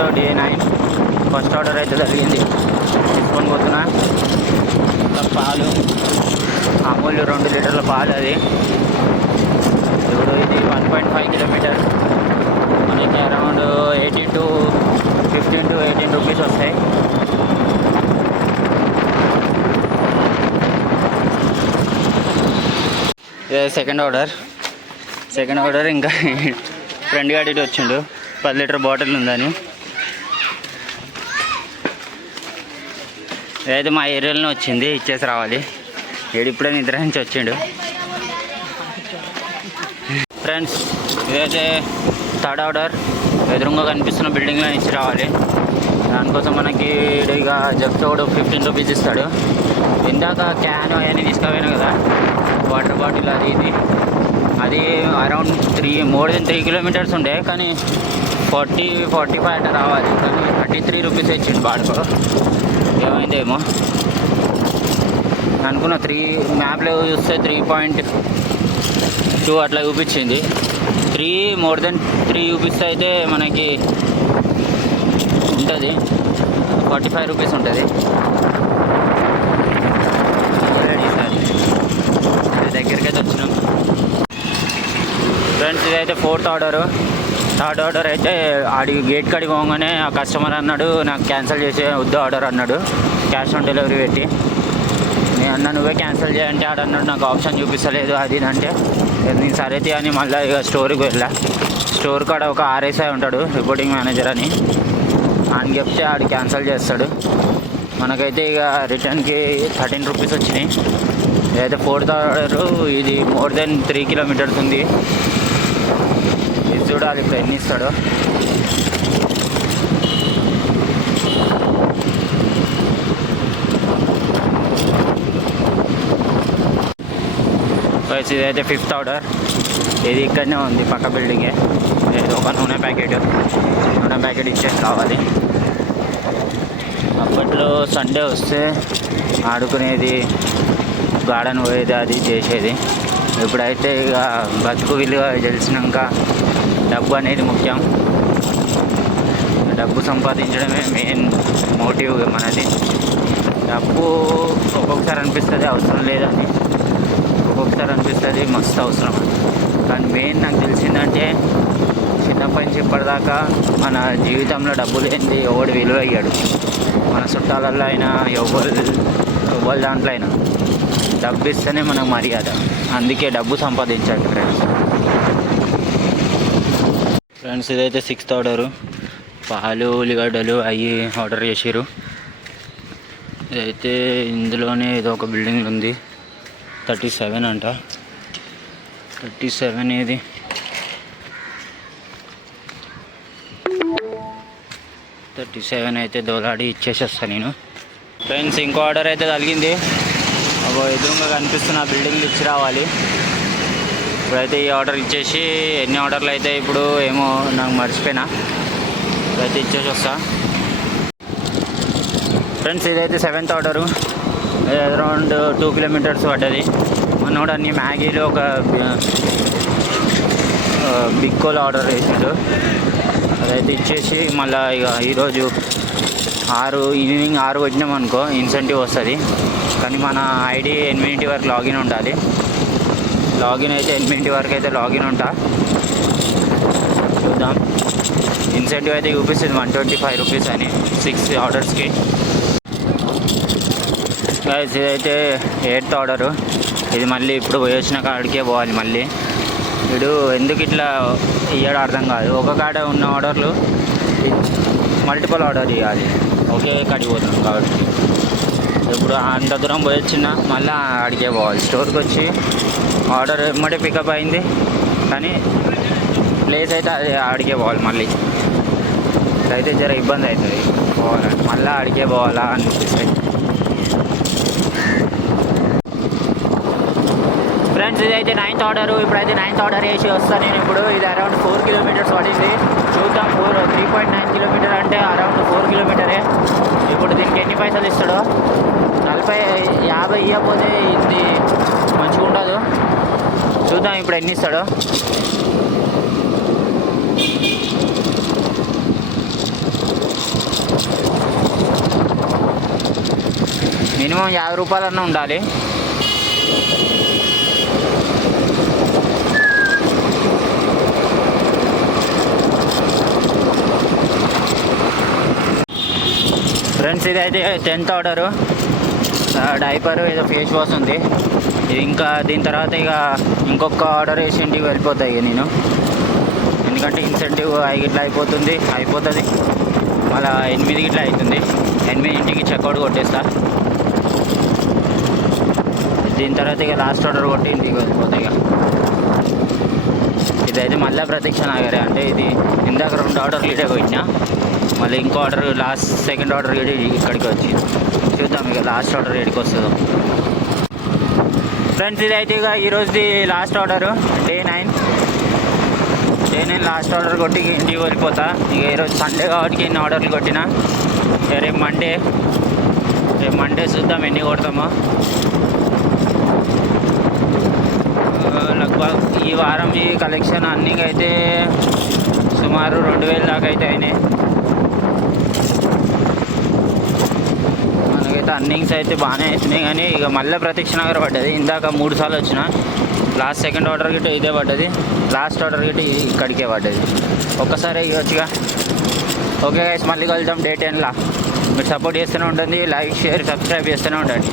Zepto DA9 first order అయితే జరిగింది. తీసుకొని పోతున్నా. ఇంకా పాలు అమూల్ 2 లీటర్ల పాలు. అది ఇప్పుడు ఇది 1.5 కిలోమీటర్. మనకి అరౌండ్ 15 to 18 రూపీస్ వస్తాయి. ఇదే సెకండ్ ఆర్డర్. ఇంకా ఫ్రెండ్ గాడి వచ్చిండు 10 లీటర్ బాటిల్ ఉందని. ఇదైతే మా ఏరియాలోనే వచ్చింది, ఇచ్చేసి రావాలి. ఇప్పుడే నిద్ర నుంచి వచ్చిండు. ఫ్రెండ్స్ ఇదైతే థర్డ్ ఆర్డర్. ఎదురుగా కనిపిస్తున్న బిల్డింగ్లో ఇచ్చి రావాలి. దానికోసం మనకి ఇక జెప్టో 15 రూపీస్ ఇస్తాడు. ఇందాక క్యాన్ అవన్నీ తీసుకుపోయినా కదా, వాటర్ బాటిల్ అది అరౌండ్ మోర్ దెన్ 3 కిలోమీటర్స్ ఉండే, కానీ 45 అట్లా రావాలి. కానీ 33 రూపీస్ ఇచ్చిండు బాడుకో. ఏమైందేమో అనుకున్న. మ్యాప్లో చూస్తే 3.2 అట్లా చూపించింది. మోర్ దెన్ 3 చూపిస్తే అయితే మనకి ఉంటుంది 45 రూపీస్ ఉంటుంది. దగ్గరికి అయితే వచ్చినాం. ఫ్రెండ్స్ ఇదైతే ఫోర్త్ ఆర్డరు. థర్డ్ ఆర్డర్ అయితే ఆడి గేట్ కాడికి పోగానే ఆ కస్టమర్ అన్నాడు నాకు క్యాన్సిల్ చేసే వద్దు ఆర్డర్ అన్నాడు, క్యాష్ ఆన్ డెలివరీ పెట్టి. నేను అన్నా నువ్వే క్యాన్సిల్ చేయంటే ఆడన్నాడు నాకు ఆప్షన్ చూపిస్తలేదు అది అంటే నేను సరే అని మళ్ళీ ఇక స్టోర్కి వెళ్ళా. స్టోర్ కాడ ఒక RSI ఉంటాడు, రిపోర్టింగ్ మేనేజర్ అని. ఆయన చెప్తే ఆడు క్యాన్సిల్ చేస్తాడు. మనకైతే ఇక రిటర్న్కి 13 రూపీస్ వచ్చినాయి. ఇదైతే ఫోర్త్ ఆర్డరు. ఇది మోర్ దెన్ 3 కిలోమీటర్స్ ఉంది. ఇది చూడాలి ఇప్పుడు ఎన్ని ఇస్తాడో. ఇదైతే ఫిఫ్త్ ఆర్డర్. ఇది ఇక్కడనే ఉంది, పక్క బిల్డింగే. ఇది ఒక నూనె ప్యాకెట్ ఇచ్చేసి రావాలి. అప్పట్లో సండే వస్తే ఆడుకునేది, గార్డెన్ పోయేది, అది చేసేది. ఇప్పుడైతే ఇక బతుకు విలువ తెలిసినాక డబ్బు అనేది ముఖ్యం. డబ్బు సంపాదించడమే మెయిన్ మోటివ్ మనది. డబ్బు ఒక్కొక్కసారి అనిపిస్తుంది అవసరం లేదని, ఒక్కొక్కసారి అనిపిస్తుంది మస్తు అవసరం. కానీ మెయిన్ నాకు తెలిసిందంటే చిన్నప్పటి నుంచి ఇప్పటిదాకా మన జీవితంలో డబ్బు లేనిది ఎవడు విలువ అయ్యాడు. మన చుట్టాలలో అయినా ఎవరి దాంట్లో అయినా డబ్బు ఇస్తేనే మనకు మర్యాద. అందుకే డబ్బు సంపాదించాలి ఫ్రెండ్స్. ఇదైతే 6th ఆర్డరు. పాలు ఉల్లిగడ్డలు అవి ఆర్డర్ చేసారు. ఇదైతే ఇందులోనే ఏదో ఒక బిల్డింగ్ ఉంది, 37 అంట. 37 ఏది 37 అయితే దోలాడి ఇచ్చేసేస్తాను నేను. ఫ్రెండ్స్ ఇంకో ఆర్డర్ అయితే కలిగింది. ఎదురుగా కనిపిస్తున్న బిల్డింగ్లు ఇచ్చి రావాలి. ఇప్పుడైతే ఈ ఆర్డర్ ఇచ్చేసి ఎన్ని ఆర్డర్లు అయితే ఇప్పుడు ఏమో నాకు మర్చిపోయినా, ఇప్పుడైతే ఇచ్చేసి వస్తా. ఫ్రెండ్స్ ఇదైతే 7th ఆర్డరు. అరౌండ్ 2 కిలోమీటర్స్ పడ్డది. మనోడు అన్ని మ్యాగీలు ఒక బిగ్ కోల్ ఆర్డర్ చేసాడు. అదైతే ఇచ్చేసి మళ్ళీ ఇక ఈరోజు ఈవినింగ్ 6 వచ్చినాం అనుకో ఇన్సెంటివ్ వస్తుంది. కానీ మన ఐడి 8 వరకు లాగిన్ ఉండాలి. లాగిన్ అయితే 8 వరకు అయితే లాగిన్ ఉంటా. చూద్దాం. ఇన్సెంటివ్ అయితే చూపిస్తుంది 125 రూపీస్ అని 6 ఆర్డర్స్కి. ఇదైతే 8th ఆర్డరు. ఇది మళ్ళీ ఇప్పుడు వచ్చిన కాడికే పోవాలి. మళ్ళీ వీడు ఎందుకు ఇట్లా ఇయ్యడం అర్థం కాదు. ఒక కాడ ఉన్న ఆర్డర్లు మల్టిపుల్ ఆర్డర్ చేయాలి, ఒకే కాడికి పోతాం కాబట్టి. ఇప్పుడు అంత దూరం పోయొచ్చిన మళ్ళీ ఆడికే పోవాలి. స్టోర్కి వచ్చి ఆర్డర్ ఎమ్మటే పికప్ అయింది, కానీ ప్లేస్ అయితే అది ఆడికే పోవాలి. మళ్ళీ అయితే జర ఇబ్బంది అవుతుంది పోవాలంటే, మళ్ళీ ఆడికే పోవాలా అనిపిస్తుంది. ఫ్రెండ్స్ ఇదైతే 9th ఆర్డరు. ఇప్పుడైతే 9th ఆర్డర్ వేసి వస్తాను నేను. ఇప్పుడు ఇది అరౌండ్ 4 కిలోమీటర్స్ పడింది. చూద్దాం. 3.9 కిలోమీటర్ అంటే అరౌండ్ 4 కిలోమీటరే. ఇప్పుడు దీనికి ఎన్ని పైసలు ఇస్తాడో. 50 ఇవ్వకపోతే ఇది మంచిగా ఉండదు. చూద్దాం ఇప్పుడు ఎన్ని ఇస్తాడో. మినిమం 50 రూపాయలన్నా ఉండాలి. ఫ్రెండ్స్ ఇదైతే 10th ఆర్డరు. డైపర్ ఏదో ఫేస్ వాష్ ఉంది. ఇది ఇంకా దీని తర్వాత ఇక ఇంకొక ఆర్డర్ వేసి ఇంటికి వెళ్ళిపోతాయి ఇక నేను, ఎందుకంటే ఇన్సెంటివ్ 5 గిట్లా అయిపోతుంది. మళ్ళీ 8 గిట్లా అవుతుంది. 8ంటికి చెక్అవుట్ కొట్టేస్తా. దీని తర్వాత ఇక లాస్ట్ ఆర్డర్ కొట్టి ఇంటికి వెళ్ళిపోతాయి. ఇక ఇదైతే మళ్ళీ ప్రతీక్ష నగరే, అంటే ఇది ఇందాక 2 ఆర్డర్లు ఇటే కొట్టినా, మళ్ళీ ఇంకో ఆర్డర్ సెకండ్ ఆర్డర్ ఇక్కడికి వచ్చి చూద్దాం ఇక లాస్ట్ ఆర్డర్ ఎక్కడికి వస్తుందో. ఫ్రెండ్స్ ఇదైతే ఇక ఈరోజుది last order, day 9 last order కొట్టి ఇంటికి వెళ్ళిపోతా. ఇక ఈరోజు సండే కాబట్టి ఇన్ని ఆర్డర్లు కొట్టినా. రేపు మండే చూద్దాం ఎన్ని కొడతామో. లగ్భగ్ ఈ వారం ఈ కలెక్షన్ అన్నీ అయితే సుమారు 2000 దాకా అయితే అయినాయి. మనకైతే అర్నింగ్స్ అయితే బాగానే అవుతున్నాయి. కానీ ఇక మళ్ళీ ప్రతీక్ష నగర్ పడ్డది. ఇందాక 3 సార్లు వచ్చిన. లాస్ట్ సెకండ్ ఆర్డర్ గిట్ట ఇదే పడ్డది, లాస్ట్ ఆర్డర్ గిట్ట ఇక్కడికే పడ్డది. ఒక్కసారి వచ్చిగా. ఓకే గైస్, మళ్ళీ కలుద్దాం డే 10లా. మీరు సపోర్ట్ చేస్తూనే ఉంటుంది. లైక్, షేర్, సబ్స్క్రైబ్ చేస్తూనే ఉండండి.